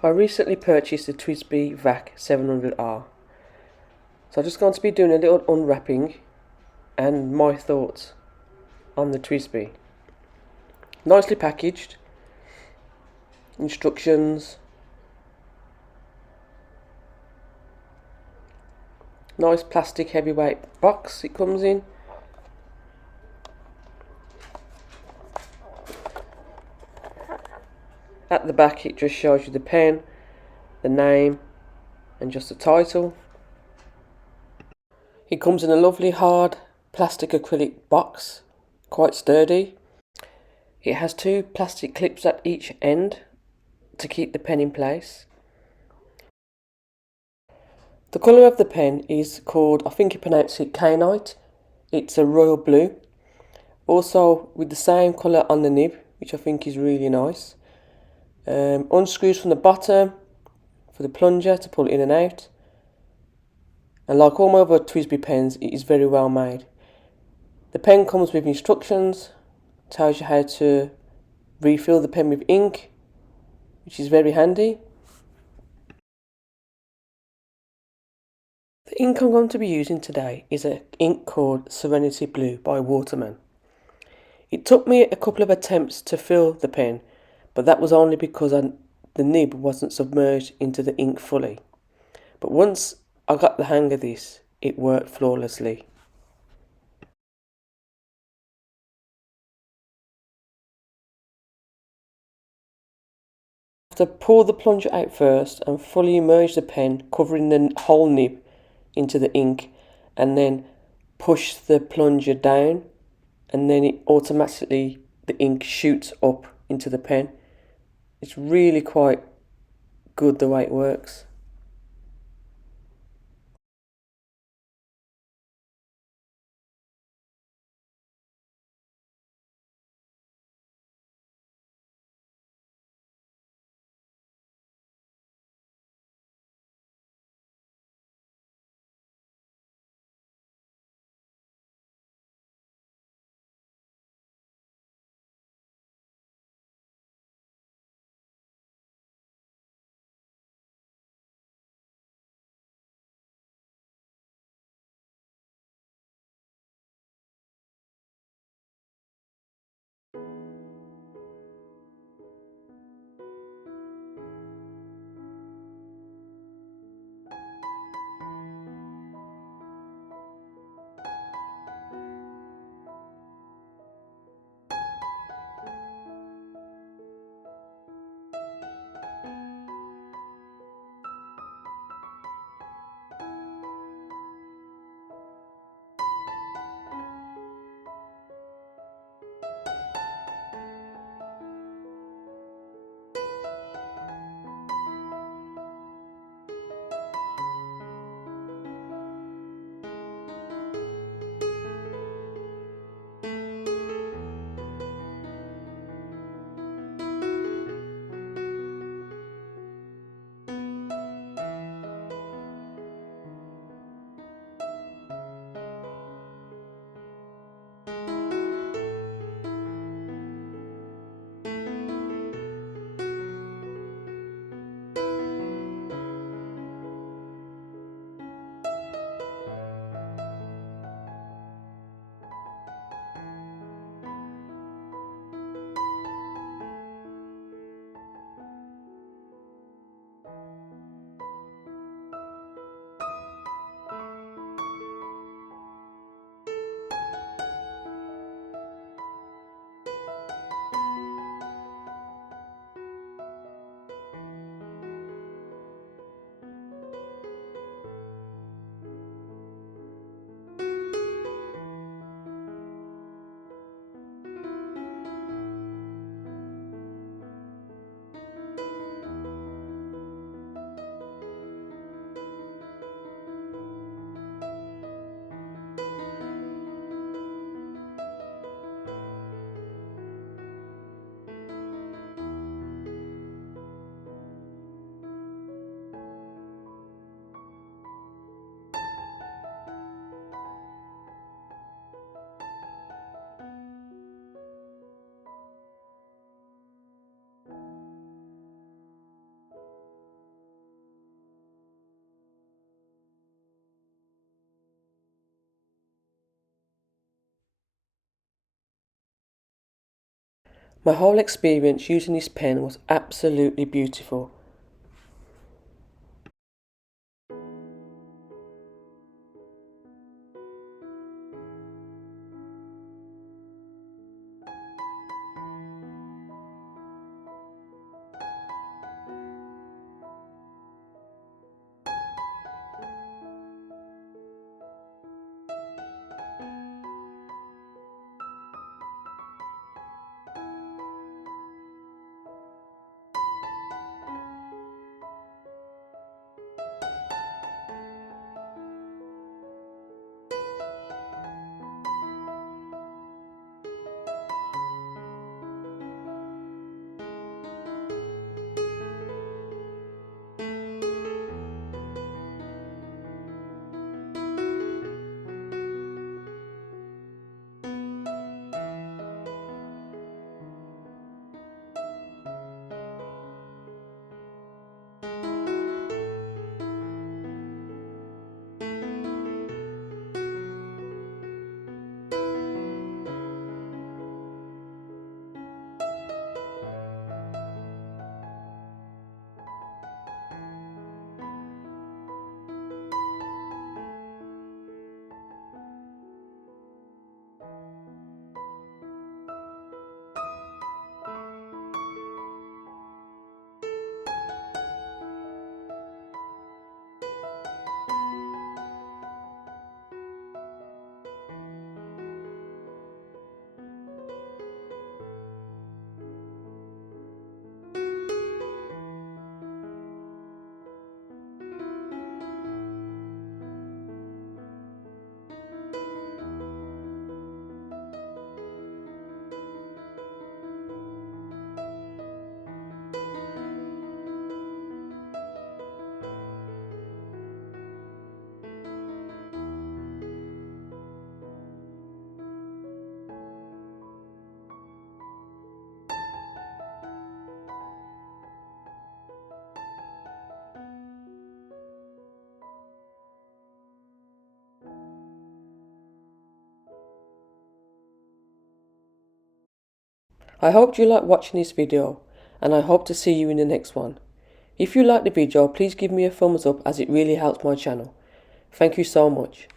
I recently purchased the Twsbi Vac 700R. So I'm just going to be doing a little unwrapping and my thoughts on the Twsbi. Nicely packaged, instructions, nice plastic heavyweight box it comes in. At the back it just shows you the pen, the name and just the title. It comes in a lovely hard plastic acrylic box, quite sturdy. It has two plastic clips at each end to keep the pen in place. The colour of the pen is called, I think you pronounce it Kainite. It's a royal blue. Also with the same colour on the nib, which I think is really nice. Unscrews from the bottom for the plunger to pull in and out. And like all my other Twsbi pens, it is very well made. The pen comes with instructions, tells you how to refill the pen with ink, which is very handy. The ink I'm going to be using today is an ink called Serenity Blue by Waterman. It took me a couple of attempts to fill the pen, but that was only because the nib wasn't submerged into the ink fully. But once I got the hang of this, it worked flawlessly. I have to pull the plunger out first and fully immerse the pen, covering the whole nib into the ink, and then push the plunger down, and then it automatically, the ink shoots up into the pen. It's really quite good the way it works. My whole experience using this pen was absolutely beautiful. I hope you liked watching this video, and I hope to see you in the next one. If you liked the video, please give me a thumbs up as it really helps my channel. Thank you so much.